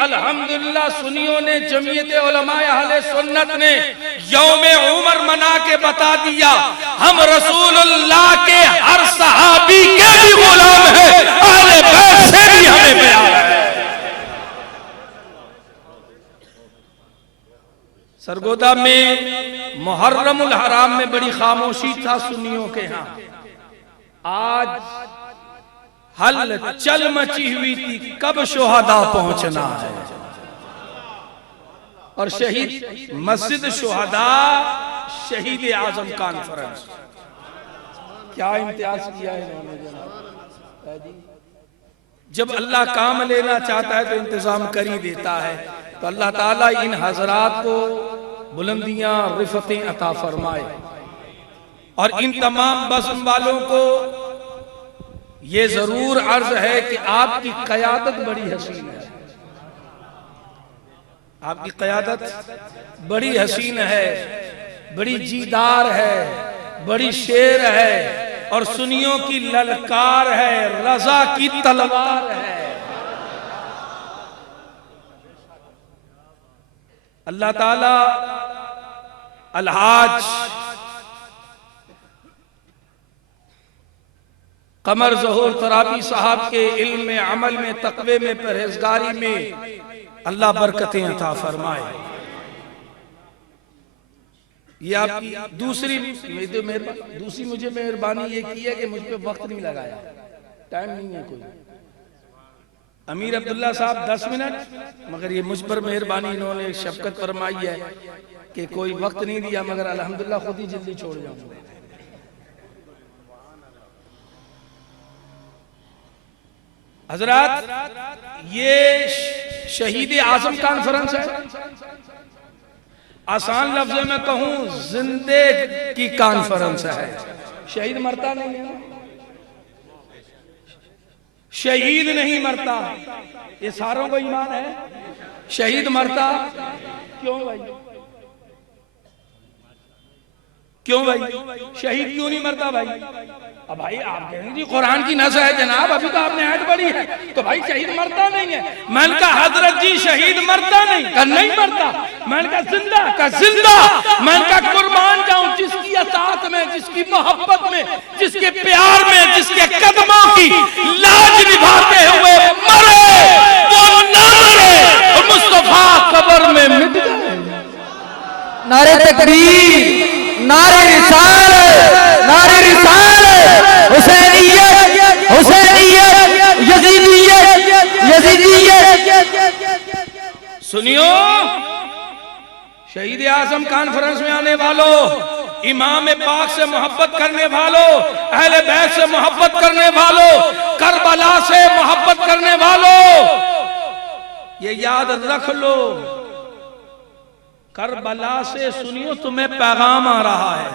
अल्हम्दुलिल्लाह सुन्नियों ने, जमीयत उलमाए अहले सुन्नत ने यौमे उमर मना के बता दिया, हम रसूलुल्लाह के हर सहाबी के भी गुलाम हैं, अहले बैत से भी हमें प्यार है। सरगोदा में मुहर्रमुल हराम में बड़ी खामोशी था सुन्नियों के यहाँ। आज हल चल मची हुई थी, कब शुहदा पहुंचना है। और शहीद मस्जिद शुहदा शहीद आजम कॉन्फ्रेंस, क्या इम्तियाज किया है इन्होंने। जब अल्लाह काम लेना चाहता है तो इंतजाम कर ही देता है। तो अल्लाह ताला इन हजरात को बुलंदियां रिफतें अता फरमाए और इन तमाम बज़्म वालों को ये जरूर अर्ज है कि आपकी क़यादत बड़ी हसीन है, आपकी क़यादत बड़ी हसीन है, बड़ी जीदार है, बड़ी शेर है और सुन्नियों की ललकार है, रजा की तलवार है। अल्लाह ताला अलहाज कमर ज़हूर तराबी साहब के इल्म में, अमल में, तक़वे में, परहेज़गारी में अल्लाह बरकतें अता फरमाए। ये आपकी दूसरी मुझे मेहरबानी ये की है कि मुझ पे वक्त नहीं लगाया, टाइम नहीं है कोई। अमीर अब्दुल्ला साहब 10 मिनट, मगर ये मुझ पर मेहरबानी, इन्होंने शफकत फरमाई है कि कोई वक्त नहीं दिया, मगर अल्हम्दुलिल्लाह खुद ही जल्दी छोड़ जाऊंगा। हजरात, ये शहीद आजम कॉन्फ्रेंस है। आसान लफ्ज़ों में कहूं, जिंदे की कॉन्फ्रेंस है। शहीद मरता नहीं है, शहीद नहीं मरता, ये सारों को ईमान है। शहीद मरता क्यों भाई, क्यों भाई शहीद क्यों नहीं मरता भाई। अब भाई आप कहेंगे जी कुरान की नज़ है जनाब, अभी तो आपने आयत पढ़ी है, तो भाई शहीद मरता नहीं है। मैंने कहा हजरत जी शहीद मरता नहीं, का नहीं मरता। मैंने कहा जिंदा, का जिंदा। मैंने कहा कुर्बान जाऊं जिसकी अताअत में, जिसकी मोहब्बत में, जिसके प्यार में, जिसके कदमों की लाज निभाते हुए मरे, वो ना मरे, मुस्तफा कब्र में मिट गए। नारे तकबीर, नारे रिसालत, नारे रिसालत, हुसैनियत, हुसैनियत, यजीदियत, यजीदियत। सुनियो, शहीद आजम कॉन्फ्रेंस में आने वालों, इमाम पाक से मोहब्बत करने वालों, अहले बैत से मोहब्बत करने वालों, करबला से मोहब्बत करने वालों, ये याद रख लो, करबला से सुनियो तुम्हें पैगाम आ रहा है,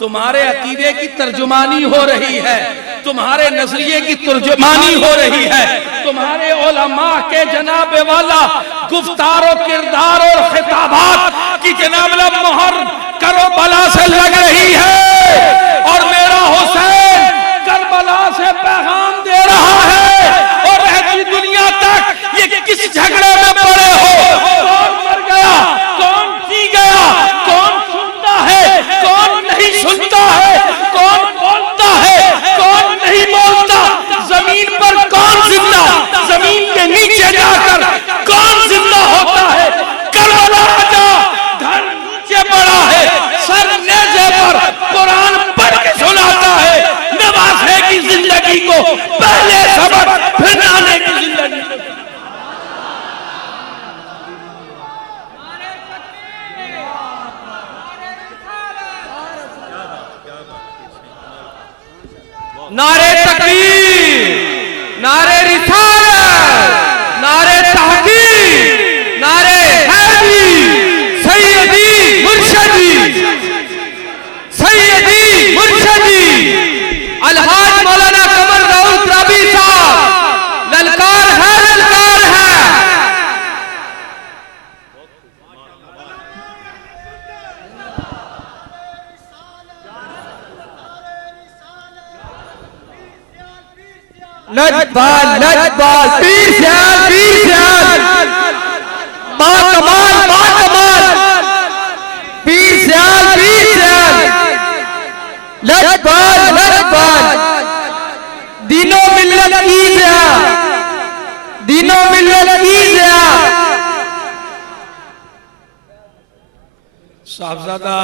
तुम्हारे अकीदे की तर्जुमानी हो रही है, तुम्हारे नजरिए की तर्जुमानी हो रही है, तुम्हारे उलमा के जनाब वाला गुफ्तार और किरदार और खिताबात की जनाब मोहर करबला से लग रही है। और मेरा हुसैन करबला से पैगाम दे रहा है और रहती दुनिया तक ये किस झगड़े में पड़े हो, कौन मर गया, कौन जी गया, कौन सुनता है, कौन नहीं सुनता है, कौन बोलता है, कौन नहीं बोलता, जमीन पर कौन जिंदा, जमीन के नीचे जाकर कौन जिंदा होता है। करबला जा, घर नीचे पड़ा है, सर नेज़े पर कुरान पढ़ के सुनाता है। नवासे की जिंदगी को पहले सबक, फिर नाने की जिंदगी। नारे तकबीर, नारे रिसालत, नारे तहकीक, नारे हैदरी, सैयदी मुर्शदी, सैयदी मुर्शदी अलहाज मौलाना कमर ज़हूर तराबी साहब। ललकार है, ललकार है। लजपाल, लजपाल, पीर सियाल, पीर सियाल। की ज़िया, दीनो मिल्लत की ज़िया। साहबजादा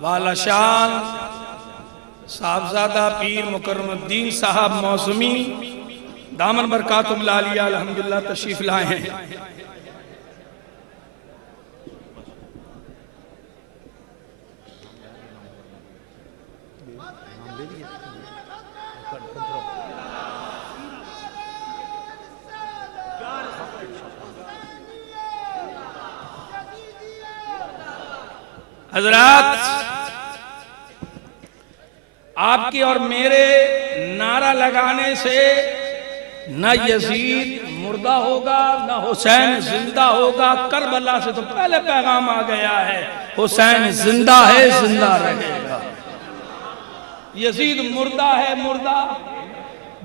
वाला शान साहबजादा पीर मुकर्रमुद्दीन साहब मौसमी दामन बरकातुहुल आलिया अल्हम्दुलिल्लाह तशरीफ लाए हैं। हजरात, आपके और मेरे नारा लगाने से न यजीद मुर्दा होगा न हुसैन जिंदा होगा। करबला से तो पहले पैगाम आ गया है, हुसैन जिंदा है, जिंदा रहेगा। यजीद मुर्दा है, मुर्दा।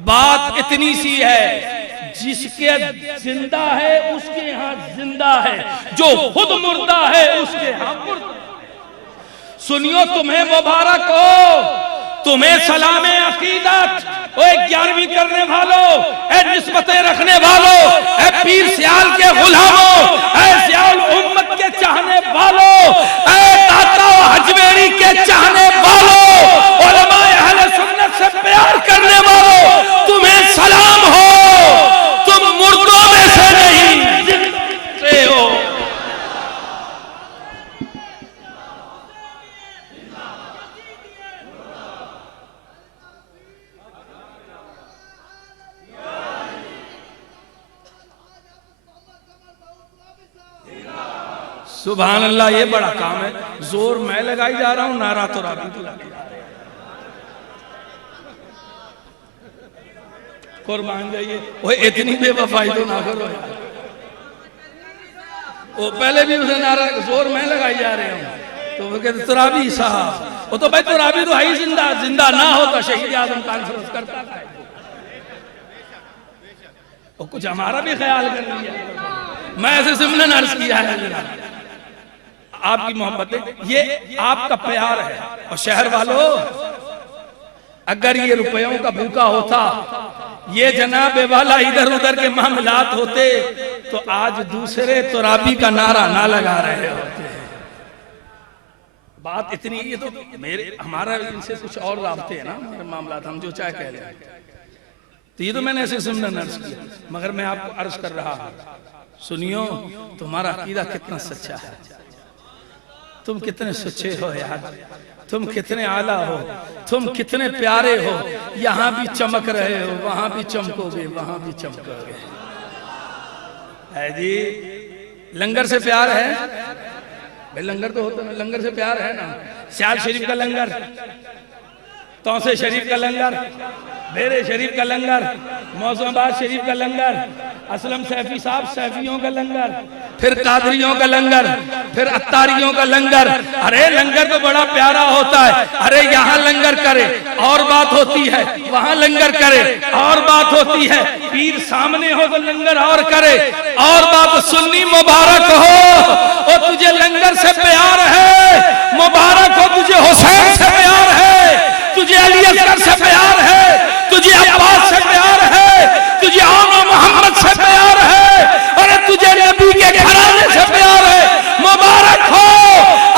बात इतनी सी है, जिसके जिंदा है उसके यहाँ जिंदा है, जो खुद मुर्दा है उसके यहाँ मुर्दा। सुनियो तुम्हें मुबारक हो, तुम्हें सलाम अकीदत। ओ 11वीं करने वालों, ए निस्बतें रखने वालों, ए पीर सियाल के गुलामों, ए सियाल उम्मत के चाहने वालों, ए दाता हजमेरी के चाहने वालों, उलमाए अहले सुन्नत से प्यार करने वालों, तुम्हें सलाम हो। तुम मुर्दों में से नहीं, जिंदा से हो। सुभान अल्लाह, ये बड़ा काम है। जोर मैं लगाई जा रहा हूं, नारा तो राबी तो लगा। कुर्बान जाइए, वो इतनी बेवफाई तो ना करो यार। वो पहले भी उसे नारा जोर मैं लगाई जा रहे हूं, तो वो कहते तुराबी साहब। वो तो भाई तुराबी तो है ही जिंदा, जिंदा ना हो तो शहीद आजम कॉन्फ्रेंस करता है। वो कुछ हमारा भी ख्याल कर लिया। मैं ऐसे सिमरन अर्ज किया है, आपकी मोहब्बत, ये आपका प्यार है। और शहर वालों, अगर ये रुपयों का भूखा होता, ये जनाबे वाला इधर उधर के मामलात होते, तो आज दूसरे तुराबी का नारा ना लगा रहे होते। बात इतनी, ये तो मेरे हमारा इनसे कुछ और राबते हैं ना, मेरे मामलात, हम जो चाहे कह रहे हैं। तो ये तो मैंने ऐसे सिमरन अर्ज किया, मगर मैं आपको अर्ज कर रहा हूं, सुनियो, तुम्हारा अकीदा कितना सच्चा है, तुम कितने सच्चे हो यार, तुम कितने आला हो, तुम कितने प्यारे हो। यहां भी चमक रहे हो, वहां भी चमकोगे, वहां भी चमकोगे। है जी, लंगर से प्यार है भाई, लंगर तो होता ना, लंगर से प्यार है ना। सियाल शरीफ का लंगर, तौसे शरीफ का लंगर, बेरे शरीफ का लंगर, मौसमाबाद शरीफ का लंगर, असलम सैफी साहब सैफियों का लंगर, फिर कादरियों का लंगर, फिर अत्तारियों का लंगर। अरे लंगर तो बड़ा प्यारा होता है। अरे यहाँ लंगर करे और बात होती है, वहां लंगर करे और बात होती है, पीर सामने हो तो लंगर और करे और बात। सुन्नी मुबारक हो, और तुझे लंगर से प्यार है, मुबारक हो तुझे हुसैन से प्यार है, तुझे अली असगर से प्यार है, तुझे अब्बास से प्यार है, तुझे आमा मोहम्मद से प्यार है, अरे तुझे नबी के घराने से प्यार है। मुबारक हो।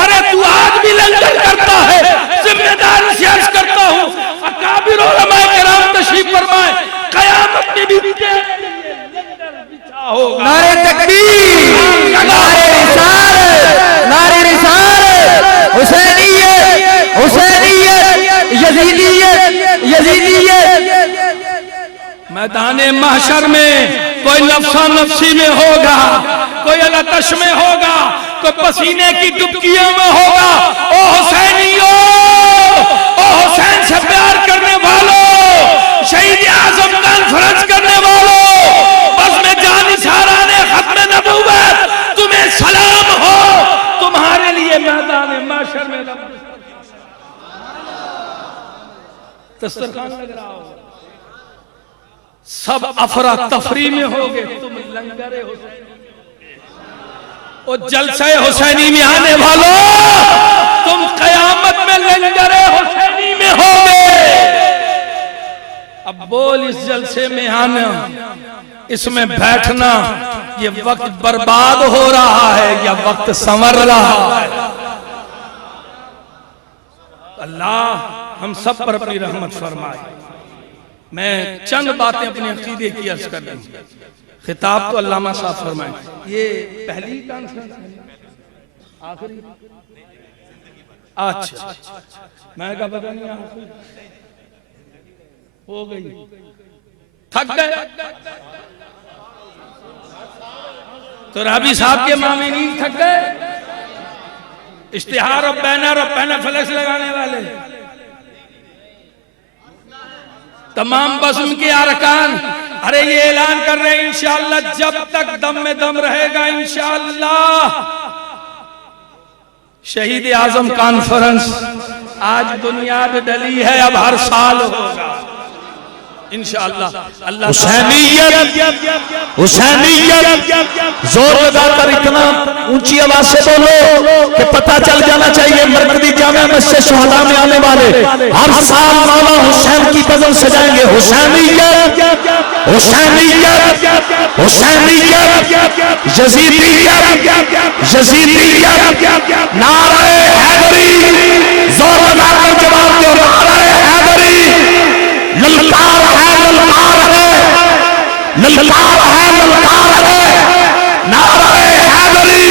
अरे तू आज भी लंगर करता है, जिम्मेदारी से अर्ज करता हूँ, अकाबिर उलमाए किराम तशरीफ फरमाए, कयामत में भी लंगर बिछा होगा। नारे तकबीर, नारे रिसालत, नारे रिसालत, हुसैनियत, हुसैनियत, यजीदियत, यजीदियत। मैदाने महशर में कोई नफ्सा नफ्सी में होगा, कोई अलतश में होगा, कोई पसीने की डुबकियों में होगा। ओ हुसैनियो, ओ हुसैन से प्यार करने वालों, शहीद आजम कॉन्फ्रेंस करने वालों, बस में जानिसारा ने खत्म नबूवत, तुम्हें सलाम हो। तुम्हारे लिए मैदाने महशर में दस्तरखान लग रहा हो, सब अफरा तफरी में होगे, तुम लंगरे हुसैनी, और जलसे हुसैनी में आने वालों, तुम कयामत में लंगरे हुसैनी में होगे। अब बोल इस जलसे में आना, इसमें बैठना, ये वक्त बर्बाद हो रहा है या वक्त संवर रहा है? अल्लाह हम सब पर अपनी रहमत फरमाए। मैं चंद बातें अपने अकीदे की अर्ज कर दूं। खिताब तो अल्लामा साहब फरमाए। ये पहली कॉन्फ्रेंस है आखिरी? अच्छा, मैं क्या पता नहीं आखिरी हो गई, थक गए तो राबी साहब के मामी नहीं थक गए? इश्तिहार और बैनर और पैनाफ्लेक्स लगाने वाले तमाम बज़्म के अरकान, अरे ये ऐलान कर रहे हैं इंशाअल्लाह जब तक दम में दम रहेगा इंशाअल्लाह शहीद आजम कॉन्फ्रेंस आज बुनियाद डली है, अब हर साल होगा इंशाअल्लाह। अल्लाह हुसैनियत जोर लगाकर इतना ऊंची आवाज से बोलो कि पता चल जाना चाहिए मरकजी जामिया मस्जिद शुहदा में आने वाले हर साल मौला हुसैन की बज़म सजाएंगे। हुसैनियत हुसैनियत हुसैनियत यजीदियत यजीदियत, नारे हैदरी जोर लगाकर जवाब दो, नारे हैदरी, ललकार है ललकार है ललकार है ललकार है, नारे हैदरी।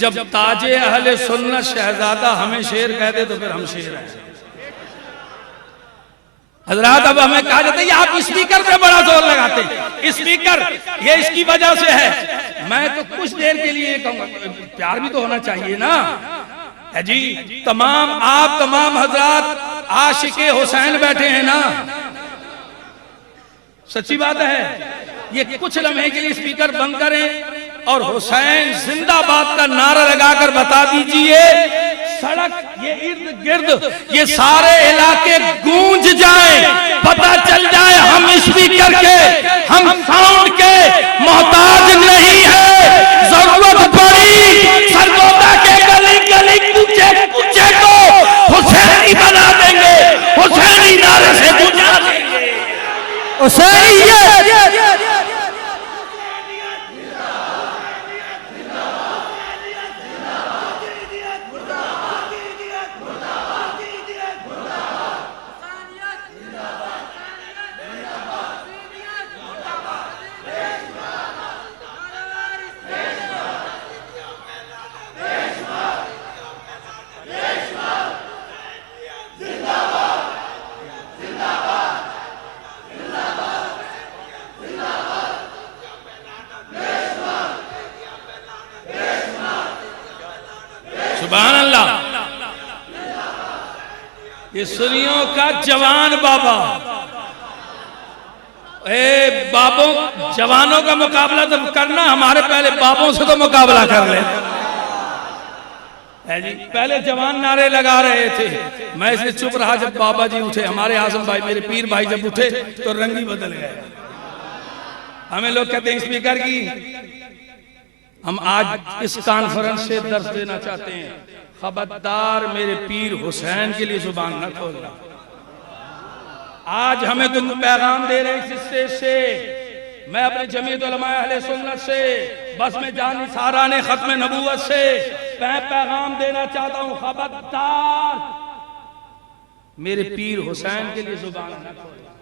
जब ताजे अहले सुन्नत शहजादा हमें शेर कह दे तो फिर हम शेर हैं हजरात। अब हमें कहा जाता है आप स्पीकर पे बड़ा जोर लगाते हैं, स्पीकर ये इसकी वजह से है। मैं तो कुछ देर के लिए कहूंगा, प्यार भी तो होना चाहिए ना है जी। तमाम आप तमाम हजरात आशिके हुसैन बैठे हैं ना, सच्ची बात है। ये कुछ लम्हे के लिए स्पीकर बंद करें और हुसैन जिंदाबाद का नारा लगाकर बता दीजिए, सड़क ये इर्द गिर्द ये सारे इलाके गूंज जाए, पता चल जाए हम स्पीकर के, हम साउंड के मोहताज नहीं है। जरूरत पड़ी सरगोदा के गली गली कूचे कूचे को हुसैनी बना देंगे, हुसैनी नारे से गूंजा देंगे। सुभान अल्लाह। ये सुनियों का जवान बाबा, बाबों जवानों का मुकाबला तो करना, हमारे पहले बाबों से तो मुकाबला कर ले है जी। पहले जवान नारे लगा रहे थे, मैं इसलिए चुप रहा। जब बाबा जी उठे, हमारे आजम भाई मेरे पीर भाई जब उठे तो रंग ही बदल गया। हमें लोग कहते हैं स्पीकर की, हम आज इस कॉन्फ्रेंस से दर्श देना चाहते हैं, खबरदार मेरे पीर हुसैन के लिए जुबान न खोलना। आज हमें तुम पैगाम दे रहे हैं इस स्टेज से, मैं अपने जमीयत उलमा अहले सुन्नत से, बस में जान साराने खत्म नबूवत से मैं पैगाम देना चाहता हूं, खबरदार मेरे पीर हुसैन के लिए जुबान न खोलना,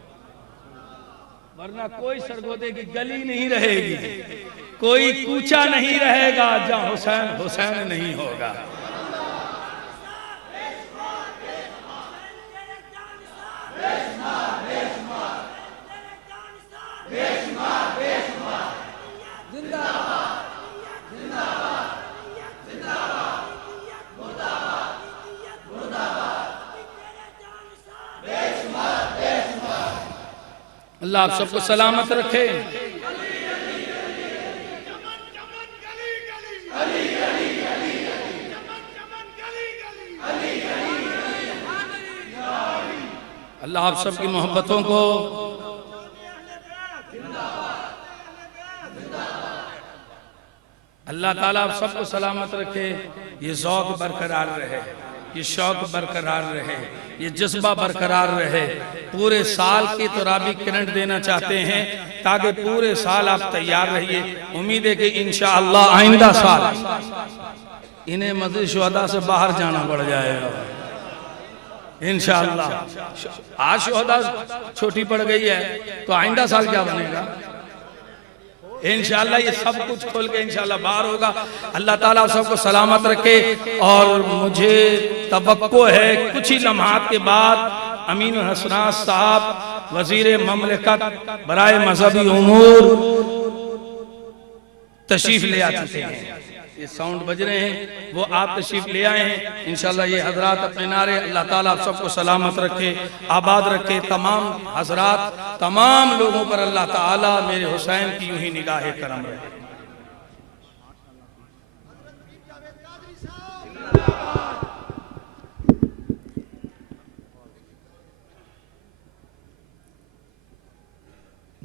वरना कोई सरगोदे की गली नहीं रहेगी, कोई कूचा नहीं रहेगा जहां हुसैन हुसैन नहीं होगा। अल्लाह आप सबको सलामत रखे। अल्लाह आप सबकी मोहब्बतों को अल्लाह ताला आप सबको सलामत रखे, ये ज़ौक़ बरकरार रहे। ये शौक बरकरार रहे, ये जज्बा बरकरार रहे। पूरे साल की तरावी करंट देना चाहते हैं ताकि पूरे साल आप तैयार रहिए। उम्मीद है कि इंशाअल्लाह आइंदा साल इन्हें मस्जिद शुहदा से बाहर जाना पड़ जाएगा इंशाअल्लाह। आज शुहदा छोटी पड़ गई है तो आइंदा साल क्या बनेगा? इंशाअल्लाह ये सब कुछ खोल के इंशाअल्लाह बाहर होगा। अल्लाह ताला सबको सलामत रखे। और मुझे तवक्को है कुछ ही लम्हात के बाद अमीन हसनात साहब वजीर ममलकत बराए मजहबी उमूर तशरीफ ले आ चुके हैं। ये साउंड बज रहे हैं, वो आप तशरीफ ले आए हैं। इंशाल्लाह ये हजरात अपने नारे अल्लाह ताला आप सबको सलामत रखे, आबाद रखे। तमाम हजरात तमाम लोगों पर अल्लाह ताला मेरे हुसैन की यूं ही निगाहे करम रहे।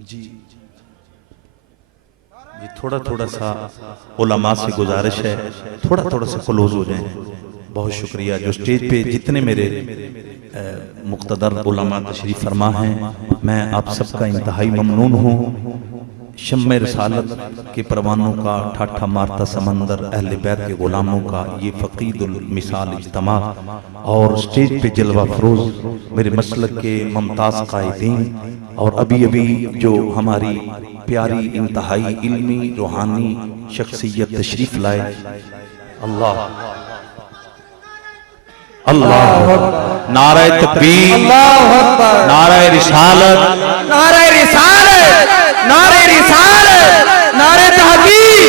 जी ये थोड़ा थोड़ा सा उलमा से गुजारिश है, थोड़ा थोड़ा सा क्लोज हो जाएं। बहुत शुक्रिया। जो स्टेज पे जितने मेरे मुक़्तदर उलमा तशरीफ फरमा हैं, मैं आप सबका इंतहाई ममनून हूँ। शम्मे रसालत के परवानों का ठाठा मारता समंदर अहले बैत के गुलामों का ये फ़क़ीदुल मिसाल इज्तिमा और स्टेज पे जलवा फरोज मेरे मसलक के मुमताज़ कायदीन और अभी अभी जो हमारी प्यारी इंतहाई इल्मी रूहानी शख्सियत तशरीफ लाए। अल्लाह अल्लाह, नारे तकबीर, नारे रिसालत, नारे रिसालत, नारे रिसालत, नारे तहकीक,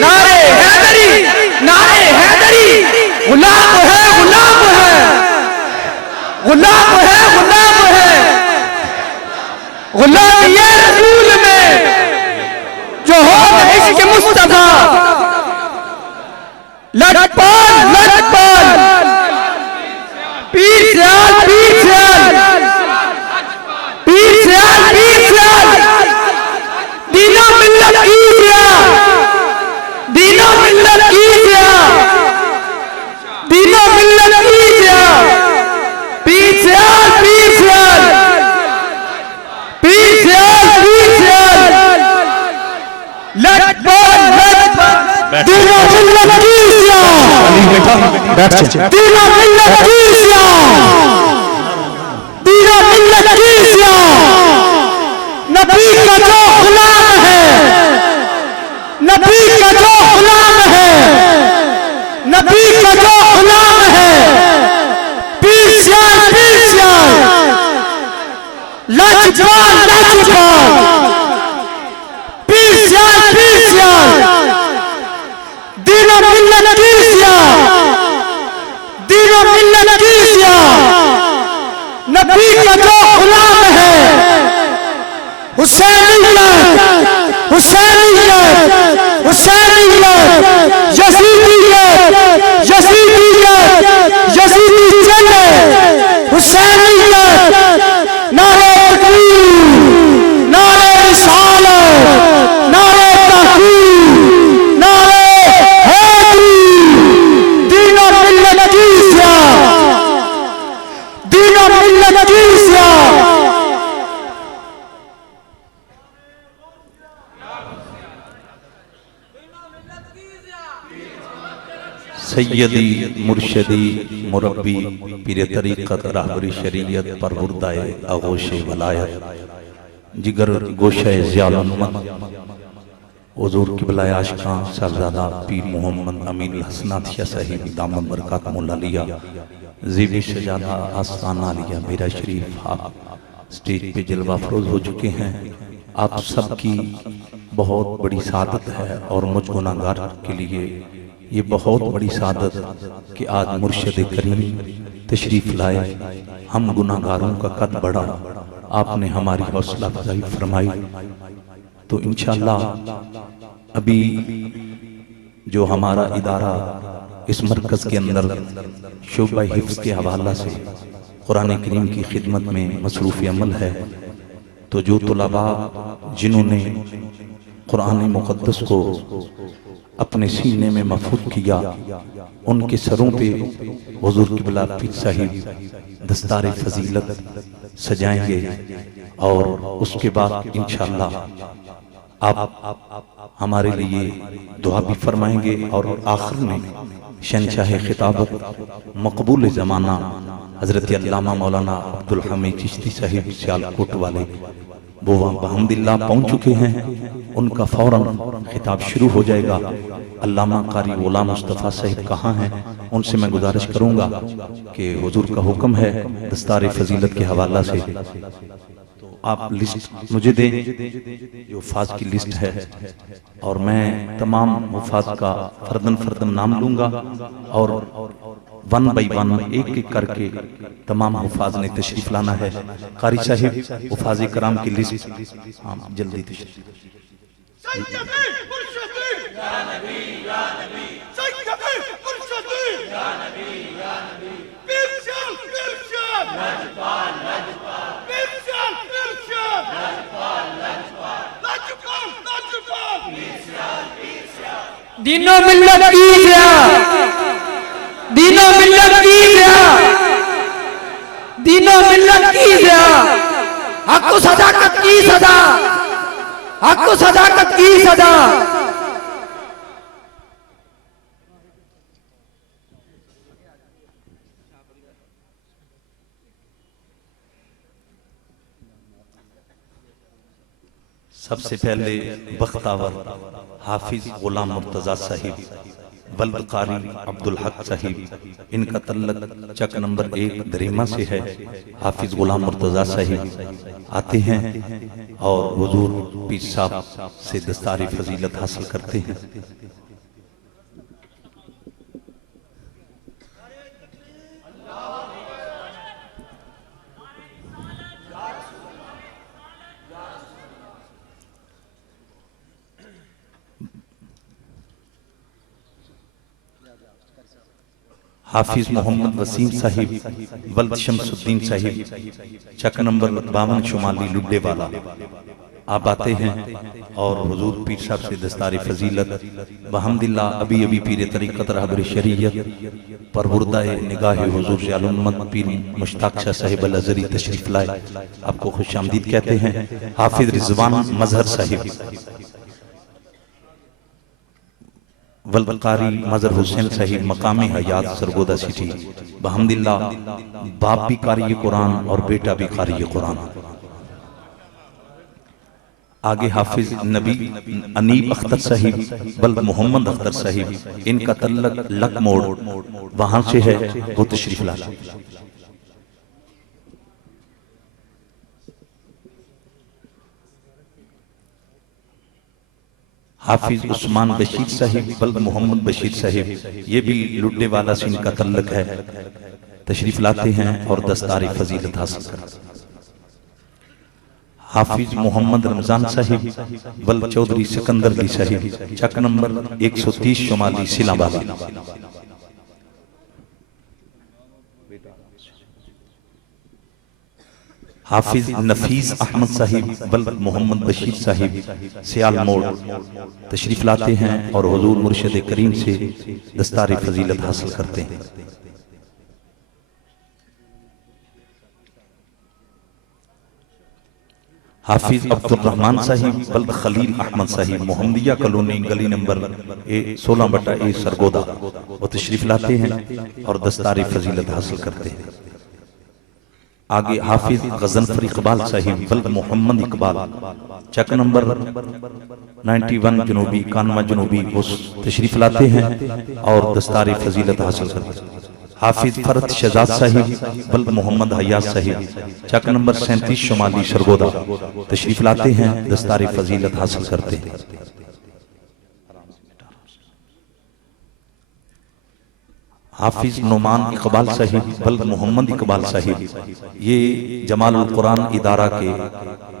नारे हैदरी, नारे हैदरी। गुलाम है, गुलाम है, गुलाम है, गुलाम है, गुलाम ये रसूल में जो हो इश्क मुस्तफा। लटपट लटपट पीर सियाल, पीर सियाल, पीर सियाल, पीर सियाल, दीना मिल्लत की सियाल, दीना मिल्लत की सियाल, दीना मिल्लत की सियाल, पीर सियाल, पीर सियाल, पीर सियाल, पीर सियाल, लटपट लटपट दीना मिल्लत की सियाल, दीना मिल्लत की दीना मिल्लत की नबी का जो गुलाम है, नबी का जो गुलाम है, नबी का जो गुलाम है, पीर सियाल, पीर सियाल, लाजवाब लाजवाब, पीर सियाल, पीर सियाल, दीना मिल्लत की दीना मिल्लत की नबी का जो गुलाम है। हुसैनियत, हुसैनियत, हुसैनियत, यजीदियत, यजीदियत, यजीदी चले, हुसैनियत, नारे तकबीर, नारे रिसालत, नारे तहकीक, नारे हैदरी, दीना मिल्लत की दीना मिल्लत की सैयदी मुर्शदी मुरब्बी पीर तरीक़त रहबरी शरीयत परवुर्दाए आगोश वलायत जिगर गोशे ज़ियालुल्मत हुज़ूर क़िबला आशिक़ां सरज़ादा पीर मोहम्मद अमीन हसनात शाह साहिब दामन बरकातहुल आलिया ज़ीबी सजादा आस्ताना लिया मेरा शरीफ आप स्टेज पे जलवा फरोज हो चुके हैं। आप सबकी बहुत बड़ी सादत है और मुझ गुनाहगार के लिए ये बहुत बड़ी सादत कि आज मुर्शिद करीम तशरीफ लाए। हम गुनाहगारों का कद बढ़ा, आपने हमारी हौसला अफजाई फरमाई। तो इंशाअल्लाह अभी जो हमारा इदारा इस मरकज़ के अंदर शोबा हिफ्ज़ के हवाला से कुरान करीम की खिदमत में मसरूफ़ अमल है, तो जो तुलबा जिन्होंने कुरान मुक़द्दस को अपने सीने में महफूज किया। उनके सरों पे हुजूर क़िबला पीर साहिब दस्तार फजीलत सजाएंगे और उसके बाद इंशाअल्लाह आप हमारे लिए दुआ भी फरमाएंगे और आखिर में शहंशाह खिताबत मकबूल ज़माना हज़रत अल्लामा मौलाना अब्दुल हमीद चिश्ती साहिब सियालकोट वाले वो अल्हम्दुलिल्लाह पहुँच चुके हैं। उनका फौरन खिताब शुरू हो जाएगा। अल्लामा कारी गुलाम मुस्तफ़ा साहिब कहाँ हैं, उनसे मैं गुजारिश करूँगा कि हुजूर का हुक्म है दस्तार फजीलत के हवाला से तो आप लिस्ट मुझे दें जो हुफ़ाज़ की लिस्ट है और मैं तमाम हुफ़ाज़ का फर्दन फर्दन नाम लूँगा और वन बाई वन एक एक करके तमाम हुफ़ाज़ ने तशरीफ लाना है। कारी साहिब हुफ़ाज़ कराम की लिस्ट हाँ जल्दी तशरीफ। दीनों मिल्लत की ज़िया, दीनों मिल्लत की ज़िया, दीनों मिल्लत की ज़िया, हक़ व सदाकत की सदा, हक़ व सदाकत की सदा। सबसे पहले बख्तावर हाफिज गुलाम मुर्तज़ा साहिब वल्द कारी अब्दुल हक साहिब, इनका तल्लक चक नंबर 1 दरीमा से है। हाफिज गुलाम मुर्तज़ा साहिब आते हैं और हुजूर पीर साहब से दस्तार फजीलत हासिल करते हैं। हाफिज मोहम्मद वसीम साहिब वल्द शमसुद्दीन साहिब चक नंबर 52 शुमाली लुड्डे वाला आप आते हैं और हुजूर पीर साहब से दस्तार फजीलत बहम्दिल्लाह अभी अभी पीर तरीक़त रहबर शरीयत पर बुर्दाए निगाह हुजूर ज़ियाउल पीर मुश्ताक शाह साहिब अल अज़हरी तशरीफ लाए, आपको खुशामदीद कहते हैं। हाफिज रिजवान मजहर साहिब वल्दकारी मजहर हुसैन साहिब मकामी हयात सरगोदा सिटी बहम्दिल्लाह बाप भी कारी कुरान और बेटा भी कारी कुरान। आगे हाफिज नबी अनीब अख्तर साहिब वल्द मोहम्मद अख्तर साहिब, इनका तल्लक लक मोड़ वहां से है, वो तशरीफ लाए। हाफिज उस्मान बशीर साहिब वल्द मोहम्मद बशीर साहिब, ये भी लुड्डे वाला से इनका तल्लक है, तशरीफ लाते हैं और दस्तार फजीलत हासिल करते हैं। हाफिज मोहम्मद रमजान साहिब वल्द चौधरी सिकंदर अली साहिब चक नंबर 130 शुमाली सिलाबाद। हाफिज नफीस अहमद साहिब वल्द मोहम्मद बशीर साहिब सियाल मोड़ तशरीफ लाते हैं और हुजूर मुर्शिद करीम से दस्तार फजीलत हासिल करते हैं। हाफिज अब्दुल रहमान साहिब वल्द खलील अहमद साहिब मोहम्मदिया कॉलोनी गली नंबर 16/A सरगोदा, वो तशरीफ लाते हैं और दस्तार फजीलत हासिल करते हैं। आगे हाफिज गजनफर इकबाल साहिब वल्द मोहम्मद इकबाल चक नंबर 91 जनूबी 91 जनूबी वो तशरीफ लाते हैं और दस्तार फजीलत हासिल करते हैं। हाफिज फरत शहजाद साहिब वल्द मोहम्मद हयात साहिब चक नंबर 37 शुमाली सरगोदा तशरीफ लाते हैं, दस्तार फजीलत हासिल करते हैं। हाफिज नुमान इकबाल साहिब वल्द मोहम्मद इकबाल साहिब, ये जमालुल कुरान इदारा के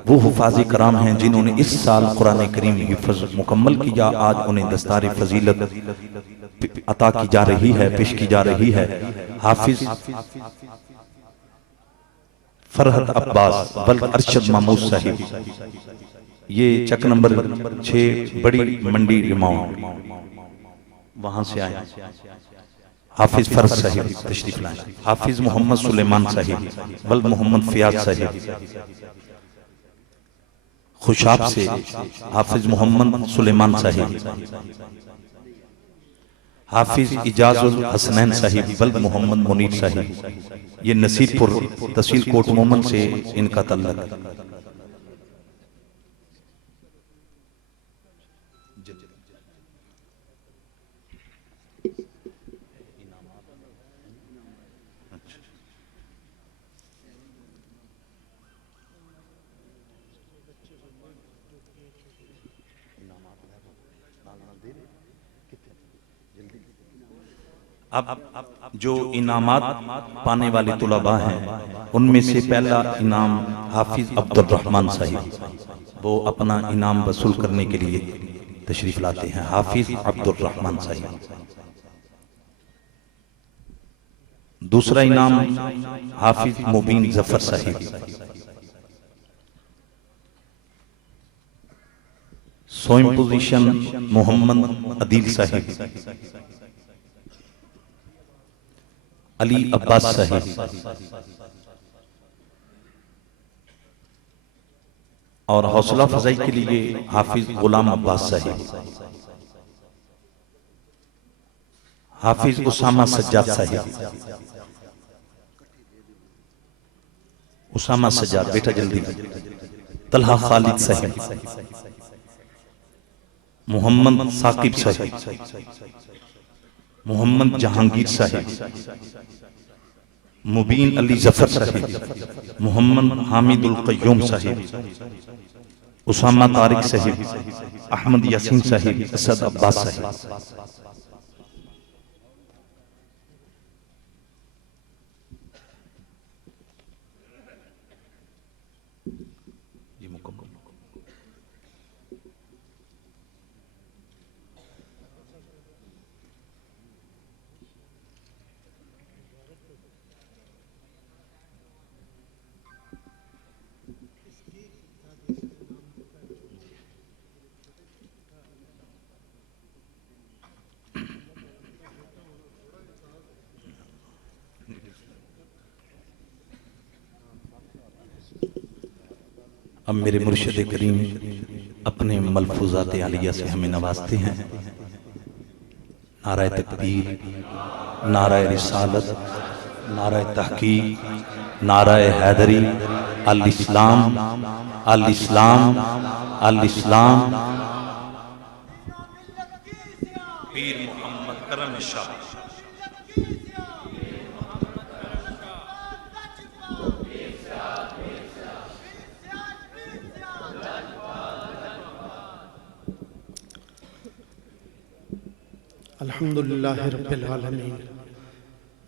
वो हुफ़ाज़ कराम हैं जिन्होंने इस साल कुरान करीम हिफ्ज़ मुकम्मल किया। आज उन्हें दस्तार फजीलत अता की जा रही है, पेश की जा रही है। हाफिज फरहत अब्बास वल्द अरशद मामूद साहिब, ये चक नंबर 6 बड़ी मंडी रिमाउंड वहां से आए हाफिज फर्ज साहिब तशरीफ लाए, हाफिज मोहम्मद सुलेमान साहिब, बल मोहम्मद फियाज साहिब, खुशाब से हाफिज मोहम्मद सुलेमान साहिब, हाफिज इजाजुल हसनैन साहिब, बल मोहम्मद मुनीर साहिब। ये नसीबपुर तहसील कोट मोमन से इनका तल्लक। अब जो इनामात पाने वाले तुलबा हैं उनमें से पहला इनाम हाफिज अब्दुल रहमान साहिब, वो अपना इनाम वसूल करने के लिए तशरीफ लाते हैं। हाफिज अब्दुल रहमान साहिब। दूसरा इनाम हाफिज मुबीन जफर साहिब। सोइम पोजीशन मोहम्मद अदील साहिब, अली अब्बास साहिब और हौसला फजाई के लिए हाफिज गुलाम अब्बास साहिब, हाफिज उसामा सज्जाद साहिब, उसामा सज्जाद बेटा जल्दी, तलहा खालिद साहिब, मोहम्मद साकिब साहिब, मोहम्मद जहांगीर साहिब, मुबीन अली जफर साहिब, मोहम्मद हामिदुल कय्यूम साहिब, उसामा तारिक साहिब, अहमद यासीन साहिब, असद अब्बास साहिब। अब मेरे मुर्शिद करीम अपने मलफूजात आलिया से हमें नवाजते हैं। नाराए तकबीर, नाराए रिसालत, नाराए तहकीक, नाराए हैदरी, अल इस्लाम, अल इस्लाम, अल इस्लाम। पीर मोहम्मद करम शाह। अल्हम्दुलिल्लाह रब्बिल आलमीन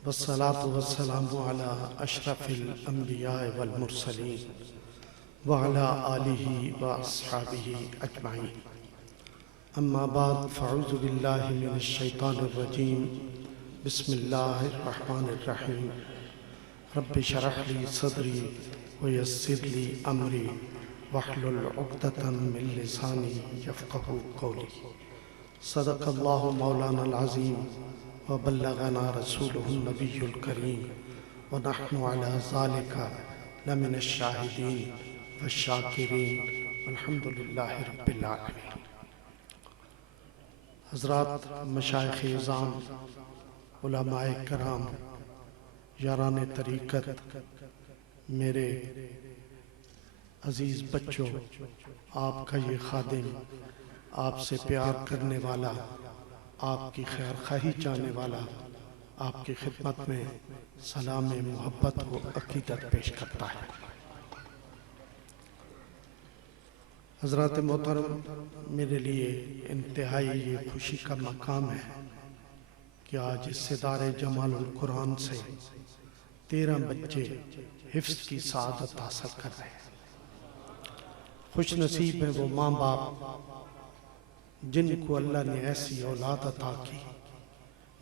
वस्सलातु वस्सलामु अला अशरफिल अंबिया वल मुरसलीन व अला आलिहि व अस्हाबिहि अजमाइन। अम्मा बाद फ़अऊज़ु बिल्लाहि मिनश शैतानिर रजीम। बिस्मिल्लाहिर रहमानिर रहीम। रब्बि शरह ली सदरी व यस्सिर ली अमरी वहलुल उक़दतम मिन लिसानी यफ़क़हू क़ौली। सदक़ल्लाहु मौलाना अज़ीम व बल्लगना रसूलुहुन नबियुल करीम व नहनु अला ज़ालिका लमिनश शाहिदीन व शाकिरीन अल्हम्दुलिल्लाहि रब्बिल आलमीन। हज़रात मशाइख़ इज़ाम, उलमाए कराम, याराने तरीक़त, मेरे अज़ीज़ बच्चों, आपका ये खादिम, आपसे प्यार करने वाला, आपकी खैर खाही चाहने वाला, आपकी खिदमत में सलाम मोहब्बत व अक़ीदत पेश करता है। हज़रात मोहतरम, मेरे लिए इंतहाई ये खुशी का मकाम है कि आज इस सिदारे जमालुल कुरान से 13 बच्चे हिफ्ज़ की सआदत हासिल कर रहे हैं। खुश नसीब है वो माँ बाप जिनको अल्लाह ने ऐसी औलाद अता की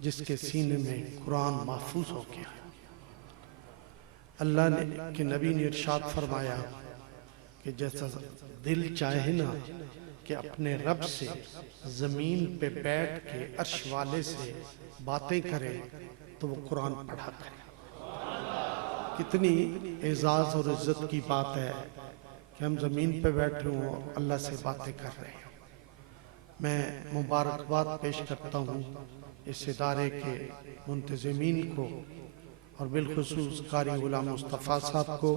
जिसके सीने में कुरान महफूज हो गया। अल्लाह ने के नबी ने इरशाद फरमाया कि जैसा दिल चाहे ना कि अपने रब से जमीन पे बैठ के अर्श वाले से बातें करे तो वो कुरान पढ़ा करे। कितनी एजाज और इज्जत की बात है कि हम जमीन पे बैठे हों अल्लाह से बातें कर रहे हैं। मैं मुबारकबाद पेश करता हूँ इस इदारे के मुंतज़मीन को और बिलखुसूस कारी गुलाम मुस्तफ़ा साहब को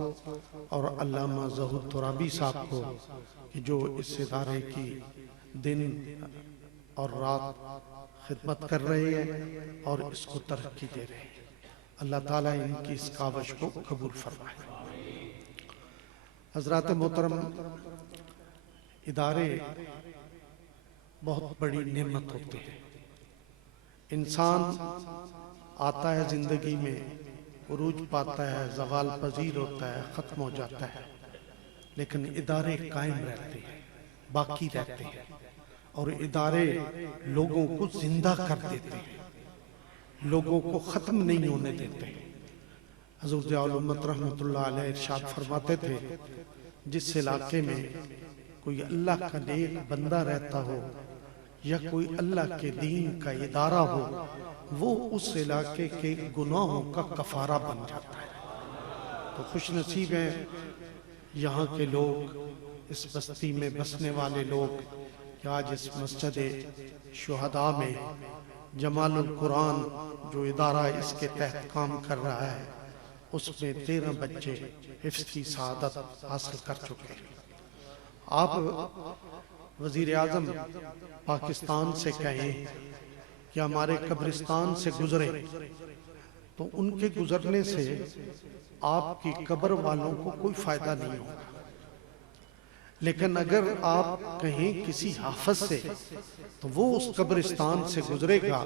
और अल्लामा ज़हूर तुराबी साहब को कि जो इस इदारे की दिन और रात खिदमत कर रहे हैं और इसको तरक्की दे रहे हैं। अल्लाह ताला इनकी इस कावश को कबूल फरमाए। हज़रात मोहतरम, इदारे बहुत बड़ी नेमत होते हैं। इंसान आता है ज़िंदगी में, उरूज पाता है, ज़वाल पजीर होता है, ख़त्म हो जाता है, लेकिन इदारे कायम रहते हैं, बाकी रहते हैं और इदारे लोगों को जिंदा कर देते हैं, लोगों को ख़त्म नहीं होने देते। हज़रत ज़ियाउल उम्मत रहमतुल्लाह अलैह इरशाद फरमाते थे, जिस इलाके में कोई अल्लाह का नेक बंदा रहता हो या कोई अल्लाह के दीन का इदारा हो, वो उस इलाके के गुनाहों का कफारा बन जाता है। तो खुश नसीब हैं यहाँ के लोग, इस बस्ती में बसने वाले लोग कि आज इस मस्जिद शुहदा में जमालुल कुरान जो इदारा इसके तहत काम कर रहा है, उसमें 13 बच्चे हिफ्ज़ की सआदत हासिल कर चुके हैं। आप वज़ीर आज़म पाकिस्तान से कहें कि हमारे कब्रिस्तान से गुजरे तो उनके गुजरने से आपकी कब्र वालों को कोई फायदा नहीं होगा, लेकिन अगर आप कहें किसी हाफिज से तो वो उस कब्रिस्तान से गुजरेगा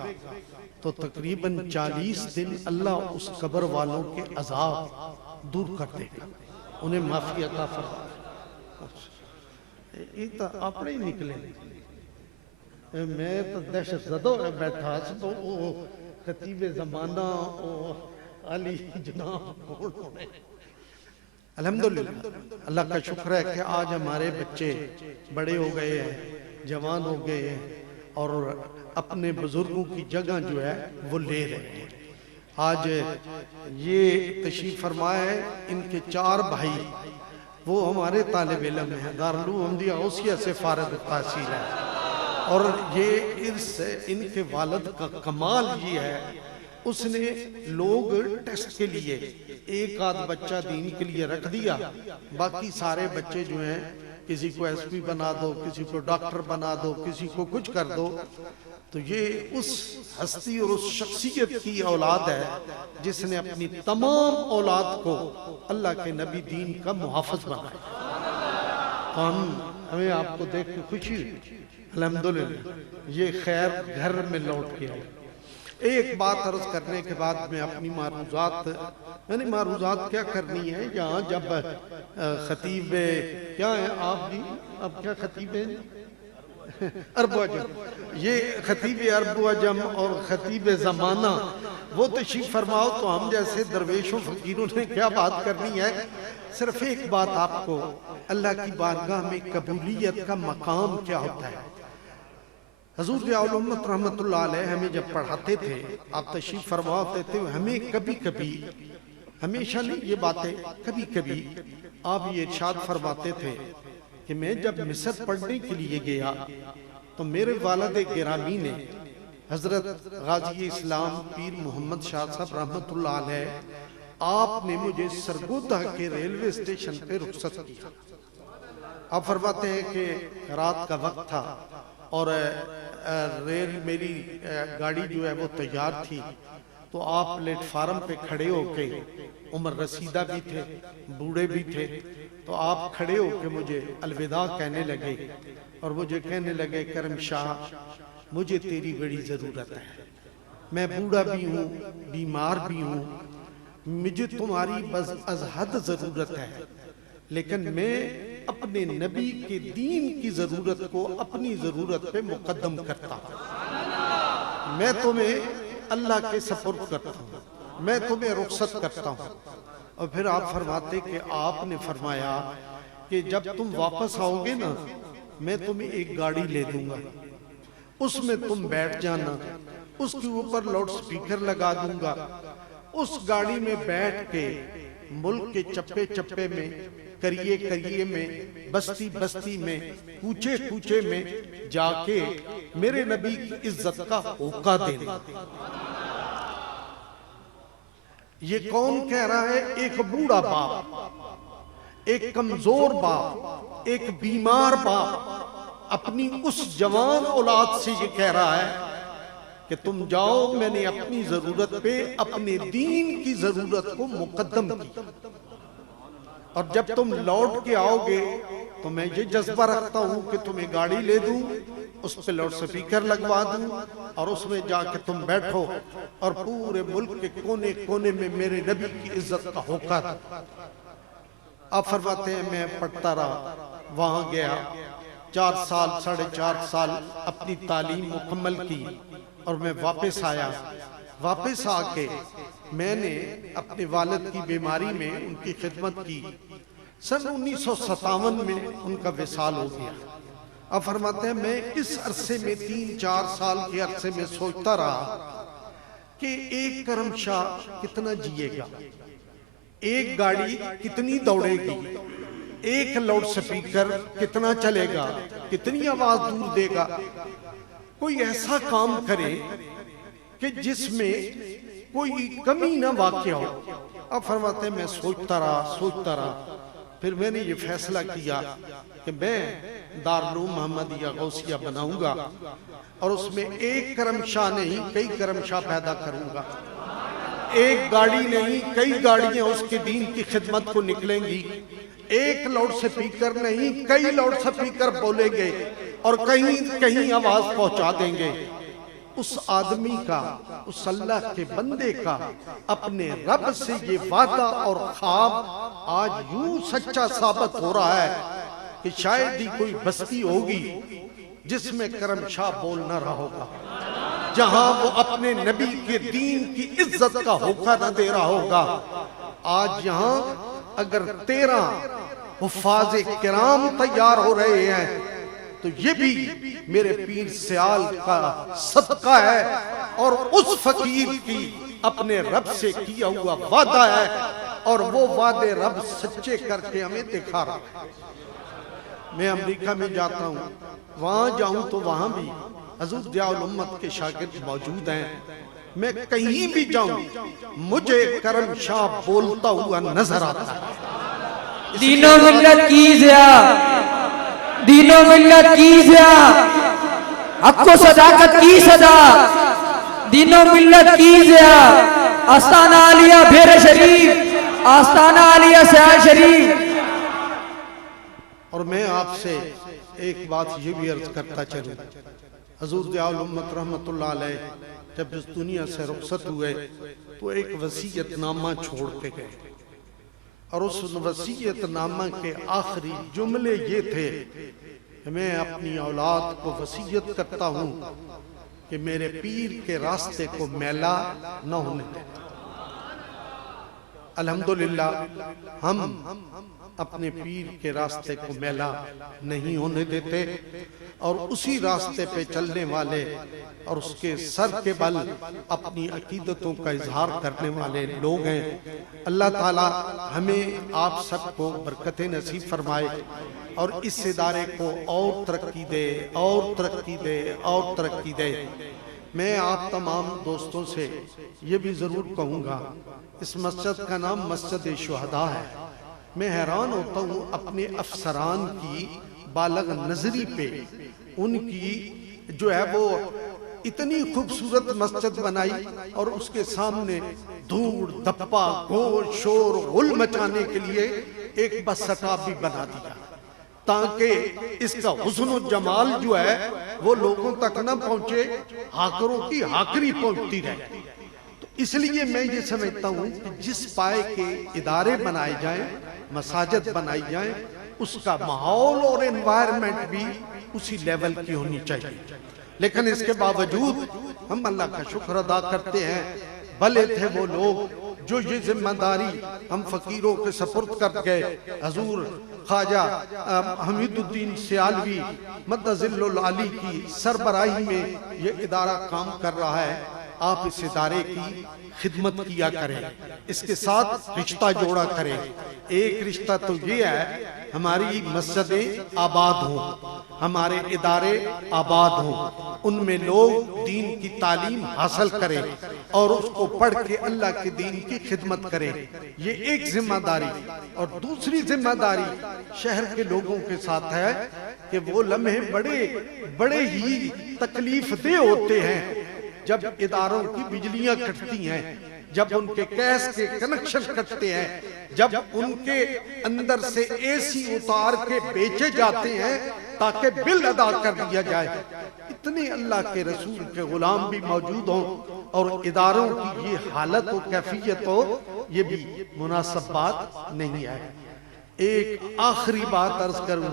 तो तकरीबन 40 दिन अल्लाह उस कब्र वालों के अजाब दूर कर देगा, उन्हें माफी अता फरमाएगा। ये तो अपने ही निकले, मैं तो दहशत ज़दा बैठा तो वो खतीब ज़माना अली जनाब कौन होने। अल्हम्दुलिल्लाह, अल्लाह का शुक्र है कि आज हमारे बच्चे बड़े हो गए हैं, जवान हो गए हैं और अपने बुजुर्गों की जगह जो है वो ले रहे हैं। आज ये तशरीफ फरमा है, इनके 4 भाई वो हमारे तालिब इल्म हैं, दारुल उलूम औसिया से फारिग तहसील है और ये इनके वालिद का कमाल ये है, उसने लोग टेस्ट के लिए एक आध बच्चा दीन के लिए रख दिया, बाकी सारे बच्चे जो हैं किसी को एसपी बना दो, किसी को डॉक्टर बना दो, किसी को कुछ कर दो। तो ये उस हस्ती और उस शख्सियत की औलाद है जिसने अपनी तमाम औलाद को अल्लाह के नबी दीन का मुहाफ़िज़ बनाया। तो हमें आपको देख के खुशी हुई, अल्हम्दुलिल्लाह ये खैर घर में लौट के आए। एक बात अर्ज करने के बाद में अपनी मारूज़ात, यानी मारूज़ात क्या करनी है यहाँ, जब खतीब क्या है आप भी, अब क्या खतीब है अरब अजम, ये खतीब अरब अजम और खतीब ज़माना वो तशरीफ फरमाओ तो हम जैसे दरवेशों फकीरों ने क्या बात करनी है। सिर्फ एक बात आपको, अल्लाह की बारगाह में कबूलियत का मकाम क्या होता है। हज़ूर ज़ियाउल उम्मत रहमतुल्लाह अलैह हमें जब पढ़ाते थे, आप तशरीफ फरमाते थे, हमें कभी कभी, हमेशा नहीं ये बातें, कभी कभी आप ये इरशाद फरमाते थे कि मैं जब मिस्र पढ़ने के लिए गया तो मेरे वालिद गिरामी ने हजरत गाजी इस्लाम पीर मोहम्मद शाह साहब रहमतुल्लाह अलैह, आपने मुझे सरगोदा के रेलवे स्टेशन पे रुखसत किया। आप फरमाते हैं कि रात का वक्त था और रेल मेरी गाड़ी जो है वो तैयार थी, तो आप प्लेटफार्म पे खड़े होके, उम्र रसीदा भी थे, बूढ़े भी थे, तो आप खड़े होके मुझे अलविदा कहने लगे और मुझे कहने लगे, करम शाह मुझे तेरी बड़ी ज़रूरत है, मैं बूढ़ा भी हूँ, बीमार भी हूँ, मुझे तुम्हारी बस अज हद ज़रूरत है, लेकिन मैं अपने नबी के दीन की ज़रूरत को अपनी ज़रूरत पे मुकद्दम करता हूँ। मैं तुम्हें अल्लाह के सपुर्द करता हूँ, मैं तुम्हें रुखसत करता हूँ। और फिर आप फरमाते कि आपने फरमाया कि जब तुम वापस आओगे ना मैं तुम्हें एक गाड़ी ले दूंगा, उसमें तुम बैठ जाना, उसके ऊपर लाउड स्पीकर लगा दूंगा, उस गाड़ी में बैठ के मुल्क के चप्पे चप्पे में, करिए करिए में, बस्ती बस्ती में, कूचे कूचे में जाके मेरे नबी की इज्जत का होका देना। ये कौन कह रहा है? एक बूढ़ा बाप, एक कमजोर बाप, एक बीमार बाप अपनी उस जवान औलाद से ये कह रहा है कि तुम जाओ, मैंने अपनी जरूरत पे अपने दीन की जरूरत को मुकद्दम किया, और जब तुम लौट के आओगे तो मैं ये जज्बा रखता हूं कि तुम्हें गाड़ी ले दूं, उस पे लाउड स्पीकर लगवा दूं, और उसमें जाके तुम बैठो और पूरे मुल्क के कोने कोने में मेरे नबी की इज्जत का होका दो। आप फरमाते हैं मैं पढ़ता रहा, वहां गया, 4 साल 4.5 साल अपनी तालीम मुकम्मल की, और मैं वापस आया। वापस आके मैंने अपने वालिद की बीमारी में उनकी खिदमत की। सन 1957 में उनका विसाल हो गया। अब फरमाते हैं मैं इस अरसे में 3-4 साल के अरसे में सोचता रहा कि एक करमशाह कितना जिएगा, एक गाड़ी कितनी दौड़ेगी, एक लाउड स्पीकर कितना चलेगा, कितनी आवाज दूर देगा। कोई ऐसा काम करे कि जिसमें कोई कमी ना वाक़या हो। अब फरमाते हैं मैं सोचता रहा, फिर मैंने ये फैसला किया कि मैं दारुल मोहम्मदिया गौसिया बनाऊंगा, और उसमें एक करमशाह नहीं कई करमशाह पैदा करूंगा। एक गाड़ी नहीं कई गाड़ियां उसके दीन की खिदमत को निकलेंगी। एक लाउड स्पीकर नहीं कई लाउड स्पीकर बोलेंगे और कहीं कहीं आवाज पहुंचा देंगे। उस आदमी का, उस अल्लाह के बंदे का अपने रब से ये वादा और ख्वाब आज यूं सच्चा साबित हो रहा है कि शायद ही कोई बस्ती होगी जिसमें करमशाह बोल न रहा होगा, जहां वो अपने नबी के दीन की इज्जत का होका न दे रहा होगा। आज यहाँ अगर 13 हुफ्फाज़े किराम तैयार हो रहे हैं तो ये भी मेरे पीर सियाल का सदका है, और उस फकीर की अपने रब से किया हुआ वादा है, और वो वादे रब सच्चे करके हमें दिखा रहा है। मैं अमेरिका में जाता हूँ, वहां जाऊं तो वहां भी हजूर दियाउल उम्मत के शागिर्द मौजूद हैं। मैं कहीं भी जाऊं मुझे करमशाह बोलता हुआ नजर आता है। दीनो मिल्लत की ज़िया, दीनो मिल्लत की ज़िया, हक़्क़ो सदाकत की सदा, दीनो मिल्लत की ज़िया, आस्ताना आलिया भेर शरीफ, आस्ताना आलिया सयाल शरीफ। और मैं आपसे एक बात ये भी अर्ज करता चलूं, हजूर दियाउल उम्मत रहमतुल्लाह अलैह जब इस दुनिया से रुखसत हुए तो एक वसीयतनामा छोड़ के गए, और उस वसीयतनामा के आखिरी जुमले ये थे कि मैं अपनी औलाद को वसीयत करता हूँ कि मेरे पीर के रास्ते को मैला न होने दें। अल्हम्दुलिल्लाह हम अपने पीर के रास्ते को मैला नहीं होने देते, और उसी रास्ते पे चलने वाले और उसके सर के बल अपनी अकीदतों का इजहार करने वाले लोग हैं। अल्लाह ताला हमें आप सबको बरकतें नसीब फरमाए, और इस इदारे को और तरक्की दे, और तरक्की दे, और तरक्की दे। मैं आप तमाम दोस्तों से ये भी ज़रूर कहूँगा, इस मस्जिद का नाम मस्जिद शुहदा है। मैं हैरान होता हूँ अपने अफसरान की बालग नजरी पे, उनकी जो है वो इतनी खूबसूरत मस्जिद बनाई और उसके सामने धूड़ धप्पा गोर शोर गुल मचाने के लिए एक बस स्टॉप भी बना दिया, ताकि इसका हुस्न और जमाल जो है वो लोगों तक न पहुंचे, हाकरों की हाकरी पहुंचती रहे। तो इसलिए मैं ये समझता हूँ कि जिस पाए के इदारे बनाए जाएं, मसाजिद बनाई जाएं, उसका माहौल और एनवायरनमेंट भी उसी लेवल की होनी चाहिए। लेकिन इसके बावजूद हम अल्लाह का शुक्र अदा करते हैं, भले थे वो लोग जो ये जिम्मेदारी हम फकीरों के सपुर्द कर गए, हजूर ख्वाजा हमीदुद्दीन सियालवी मद्दजिल्लुल आली की सरबराही में ये इदारा काम कर रहा है, आप इस इदारे की खिदमत किया करें, इसके साथ रिश्ता जोड़ा करें। एक रिश्ता तो ये है हमारी मस्जिदें आबाद हों, हमारे इदारे आबाद हों, उनमें लोग दीन की तालीम हासिल करें और उसको पढ़ के अल्लाह के दीन की खिदमत करें, ये एक जिम्मेदारी। और दूसरी जिम्मेदारी शहर के लोगों के साथ है कि वो लम्हे बड़े बड़े ही तकलीफ दे होते हैं जब इदारों की बिजलियां कटती हैं, जब उनके गैस के कनेक्शन कटते हैं, जब उनके अंदर से एसी उतार के बेचे जाते हैं ताकि बिल अदा कर दिया जाए। इतने अल्लाह के रसूल के गुलाम भी मौजूद हों और इदारों की ये हालत हो, कैफियत हो, ये भी मुनासिब बात नहीं है। एक आखिरी बात अर्ज करूं,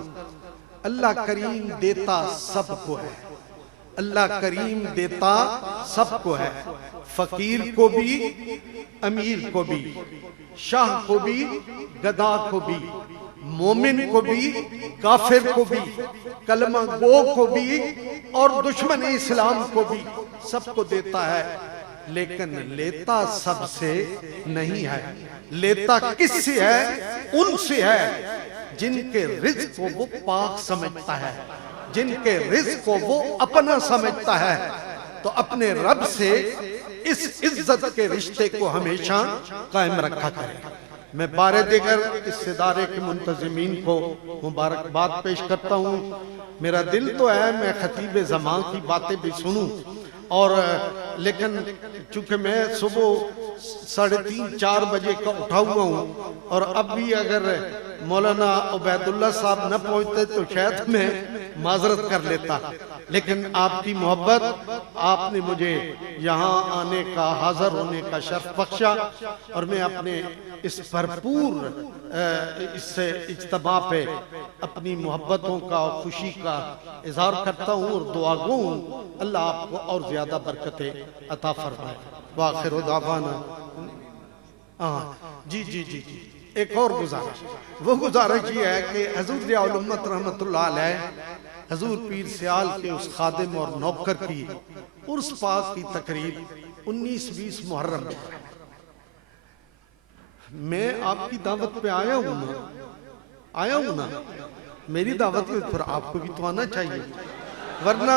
अल्लाह करीम देता सबको है, अल्लाह करीम देता सबको है, फकीर को भी, अमीर को भी, शाह को भी, गदा को भी, मोमिन को भी, काफिर को भी, कलमा गो को भी और दुश्मन इस्लाम को भी, सबको देता है। लेकिन लेता सबसे नहीं है। लेता किससे है? उनसे है जिनके रिज़्क़ को वो पाक समझता है, जिनके रिज़्क़ को वो अपना समझता है। तो अपने रब से इस इज्जत के रिश्ते को हमेशा कायम रखा करें। मैं बारे देकर इस इदारे के मुंतज़िमीन को मुबारकबाद पेश करता हूँ। मेरा दिल तो है मैं खतीब ज़मां की बातें भी सुनूं, और लेकिन चूंकि मैं सुबह 3:30-4 बजे का उठा हुआ हूँ और अब भी अगर मौलाना उबैदुल्ला साहब न पहुँचते तो शायद मैं माजरत कर लेता, लेकिन आपकी मोहब्बत, आपने मुझे यहाँ आने का, हाजिर होने का शर्फ बख्शा, और मैं अपने इस भरपूर इस इज्तिमा पे अपनी मोहब्बतों का और खुशी का इजहार करता हूँ और दुआ गो हूँ अल्लाह आपको और ज्यादा बरकतें अता फरमाए। वाखिर दावाना। हाँ जी जी जी जी, एक और गुजारिश, वो गुजारिश ये है कि हजूर ज़ियाउल उम्मत रहमतुल्लाह अलैह हजूर पीर सियाल के उस खादिम और नौकर की उर्स पाक की तकरीब 19-20 मुहर्रम में। मैं आपकी दावत पे आया हूं ना, मेरी दावत में फिर आपको भी तो आना चाहिए, वरना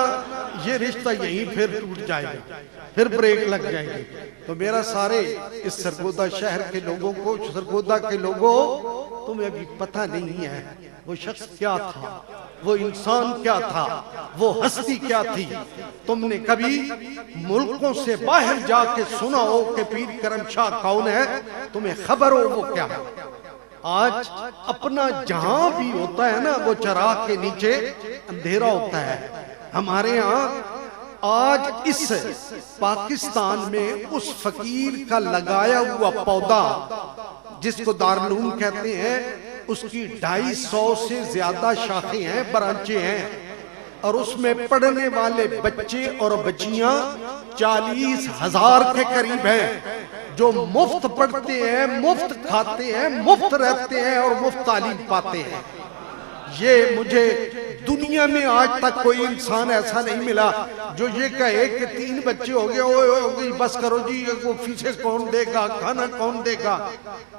ये रिश्ता यहीं फिर टूट जाएगा, फिर ब्रेक लग जाएगी। तो मेरा सारे इस सरगोदा शहर के लोगों को, सरगोदा के लोगों, तुम्हें अभी पता नहीं है वो शख्स क्या था, वो इंसान क्या था, वो हस्ती क्या थी। तुमने कभी मुल्कों से बाहर जाके सुना हो कि पीर करम शाह कौन है, तुम्हें खबर हो वो क्या है। आज अपना जहां भी होता है ना, वो चराग के नीचे अंधेरा होता है। हमारे यहाँ आज इस पाकिस्तान में उस फकीर का लगाया हुआ पौधा जिसको दारुल उलूम कहते हैं, उसकी 250 से ज्यादा शाखें हैं, ब्रांचें हैं, और उसमें पढ़ने वाले बच्चे और बच्चियां 40,000 के करीब हैं, जो मुफ्त पढ़ते हैं, मुफ्त खाते हैं, मुफ्त रहते हैं और मुफ्त तालीम पाते हैं। ये मुझे दुनिया में आज तक कोई इंसान ऐसा नहीं मिला जो ये कहे कि 3 बच्चे हो गए, हो गई, बस करो जी, वो फीसें कौन देगा, खाना कौन देगा।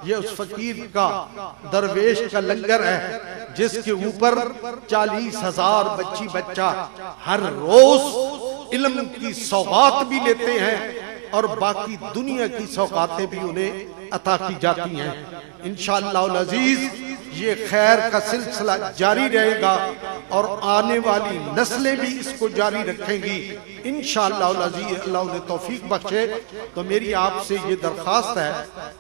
ये उस फकीर का, दरवेश का लंगर है जिसके ऊपर 40,000 बच्ची बच्चा हर रोज इल्म की सौगात भी लेते हैं और बाकी दुनिया की सौगातें भी उन्हें अता की जाती हैं। इंशाअल्लाह अजीज ये खैर का सिलसिला जारी रहेगा और आने वाली नस्लें भी इसको जारी रखेंगी इंशाअल्लाह अजीज। अल्लाह ने तौफीक बख्शे। तो मेरी आपसे ये दरख्वास्त है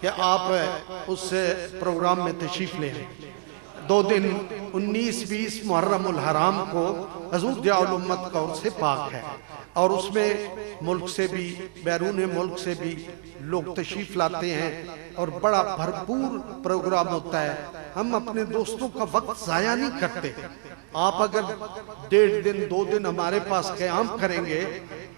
कि आप उस प्रोग्राम में तशरीफ लें। 2 दिन 19-20 मुहर्रमुल हराम को हजूर ज़ियाउल उम्मत का उर्स पाक है और उसमें मुल्क से भी, बैरून मुल्क से भी लोग तशरीफ लाते हैं और बड़ा भरपूर प्रोग्राम होता है। हम अपने दोस्तों का वक्त जाया नहीं करते, आप अगर 1.5 दिन 2 दिन हमारे पास क़याम करेंगे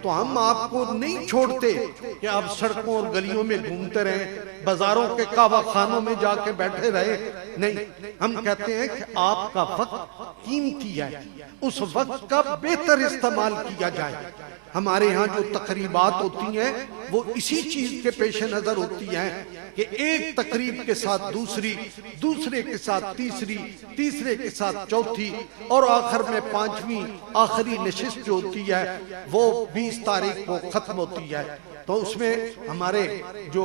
तो हम आपको नहीं छोड़ते कि आप सड़कों और गलियों में घूमते रहें, बाजारों के कहवा खानों में जाके बैठे रहे। नहीं, हम कहते हैं कि आपका वक्त कीमती है, उस वक्त का बेहतर इस्तेमाल किया जाए। हमारे यहाँ जो तकरीबात होती हैं वो इसी चीज के पेश नजर होती हैं कि एक तकरीब के साथ दूसरी, दूसरे के साथ तीसरी, तीसरे के साथ चौथी और आखिर में 5वीं आखिरी नशिस्त जो होती है वो 20 तारीख को खत्म होती है। तो उसमें हमारे जो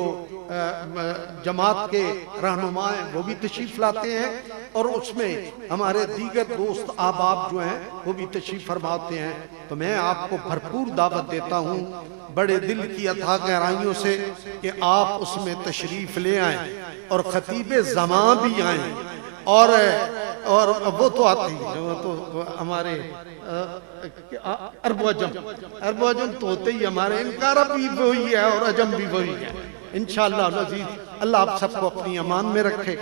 जमात के रहनुमा हैं वो भी तशरीफ लाते हैं और उसमें हमारे दीगर दोस्त अहबाब जो हैं वो भी तशरीफ फरमाते हैं। तो मैं आपको भरपूर दावत देता हूँ बड़े दिल की अथाह गहराइयों से कि आप उसमें तशरीफ ले आएं और खतीब ज़मां भी आएं। और वो तो आती है, वो तो हमारे अरब अजम तो होते ही हमारे, इनका अरब भी वही है और अजम भी वही है। इंशाअल्लाह अज़ीज़ अल्लाह आप सबको अपनी अमान में रखे,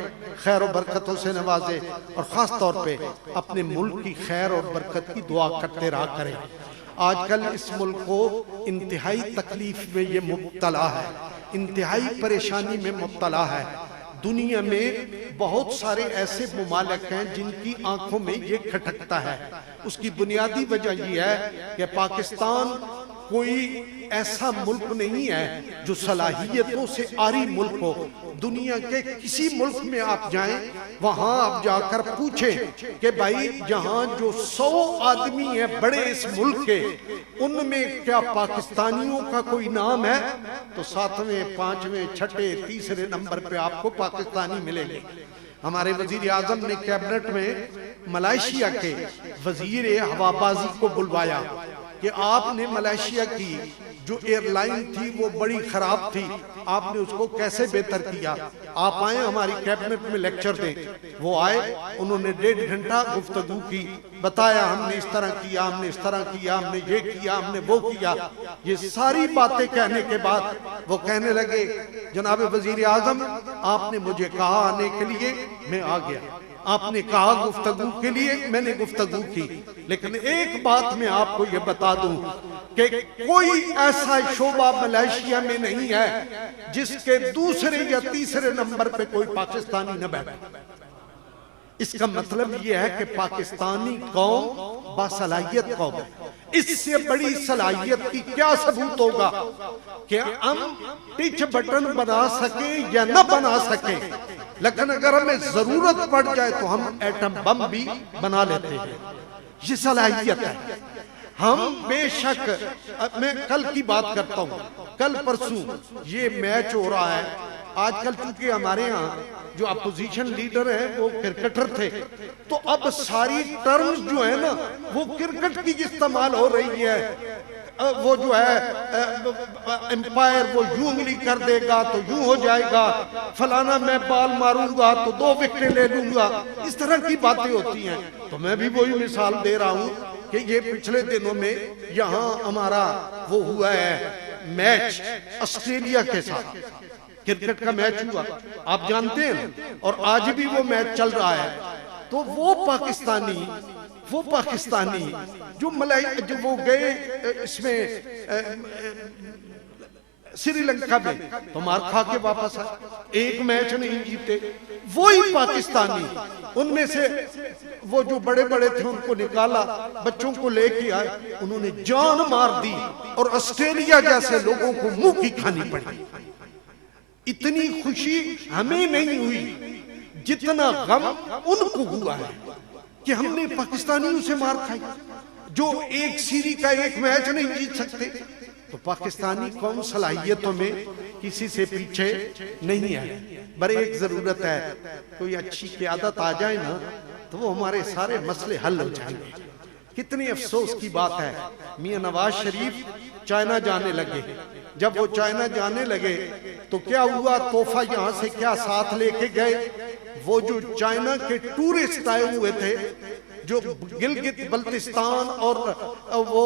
खैर और बरकतों से नवाजे और ख़ास तौर पे अपने मुल्क की खैर और बरकत की दुआ करते रहा करें। आजकल इस मुल्क को इंतहाई तकलीफ में ये मुब्तला है, इंतहाई परेशानी में मुब्तला है। दुनिया में बहुत सारे ऐसे मुमालिक हैं जिनकी आंखों में ये खटकता है। उसकी बुनियादी वजह यह है कि पाकिस्तान कोई ऐसा मुल्क नहीं है जो सलाहियतों से आरी मुल्क हो। दुनिया के किसी मुल्क में आप जाएं, वहां आप जाकर पूछें कि भाई जहां जो 100 आदमी है बड़े इस मुल्क के, उनमें क्या पाकिस्तानियों का कोई नाम है? तो 7वें, 5वें, 6ठे, 3रे नंबर पे आपको पाकिस्तानी मिलेंगे। हमारे वजीर आजम ने कैबिनेट में मलेशिया के वजीर हवाबाजी को बुलवाया कि आपने मलेशिया की जो एयरलाइन थी वो बड़ी खराब थी, आपने उसको कैसे बेहतर किया। आप आए हमारी कैबिनेट में लेक्चर दें। वो आए, उन्होंने 1.5 घंटा गुफ्तगू की, बताया हमने इस तरह किया, हमने इस तरह किया, हमने ये किया, हमने वो किया। ये सारी बातें कहने के बाद वो कहने लगे जनाब वजीर आजम आपने मुझे कहा आने के लिए, मैं आ गया। आपने कहा गुफ्तगू के लिए, मैंने गुफ्तगू की। लेकिन एक बात मैं आपको ये बता दूं कि कोई ऐसा शोबा मलेशिया में नहीं है जिसके 2रे या 3रे नंबर पे कोई पाकिस्तानी न बैठे। इसका मतलब यह है कि पाकिस्तानी कौम बासलाहियत कौम है। इससे बड़ी सलाहियत की क्या सबूत होगा कि हम टिच बटन बना सके या न बना सके, लेकिन अगर हमें जरूरत पड़ जाए तो हम एटम बम भी बना लेते हैं। ये सलाहियत है। हम बेशक, मैं कल की बात करता हूँ, कल परसों ये मैच हो रहा है। आजकल चूंकि हमारे यहाँ जो अपोजिशन लीडर है वो क्रिकेटर थे, तो अब सारी टर्म्स जो है ना वो क्रिकेट की इस्तेमाल हो रही है। वो जो है एम्पायर वो यूं उंगली कर देगा तो यूं हो जाएगा, फलाना मैं बॉल मारूंगा तो 2 विकेटें ले लूंगा, इस तरह की बातें होती हैं। तो मैं भी वही मिसाल दे रहा हूं कि ये पिछले दिनों में यहाँ हमारा वो हुआ है मैच ऑस्ट्रेलिया के साथ, क्रिकेट का मैच हुआ, आप जानते हैं, और आज भी वो मैच चल रहा है। तो वो पाकिस्तानी जो जो वो गए इसमें श्रीलंका में तो मार खा के वापस आए, एक मैच नहीं जीते। वही पाकिस्तानी उनमें से वो जो बड़े बड़े थे उनको निकाला, बच्चों को लेके आए, उन्होंने जान मार दी और ऑस्ट्रेलिया जैसे लोगों को मुंह की खानी पड़ी। इतनी खुशी हमें नहीं हुई जितना गम उनको हुआ है कि हमने पाकिस्तानियों से मार खाई जो एक सीरीज का एक मैच नहीं जीत सकते। तो पाकिस्तानी कौम सलाहियतों में किसी से पीछे नहीं है। पर एक जरूरत है, कोई अच्छी क़यादत आ जाए ना तो वो हमारे सारे मसले हल हो जाएंगे। कितनी अफसोस की बात है, मियां नवाज शरीफ चाइना जाने लगे। जब वो चाइना जाने लगे तो क्या हुआ, तोहफा यहाँ से क्या साथ लेके गए? वो जो चाइना के टूरिस्ट आए हुए थे, जो गिलगित बल्तिस्तान और वो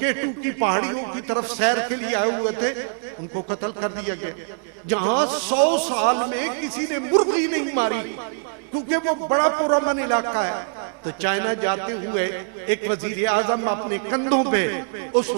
केटू की पहाड़ियों की तरफ सैर के लिए आए हुए थे, उनको कत्ल कर दिया गया। जहां 100 साल में किसी ने मुर्गी नहीं मारी, क्योंकि वो बड़ा पुरअमन इलाका है। तो चाइना जाते हुए एक वजीर आजम अपने कंधों पे उस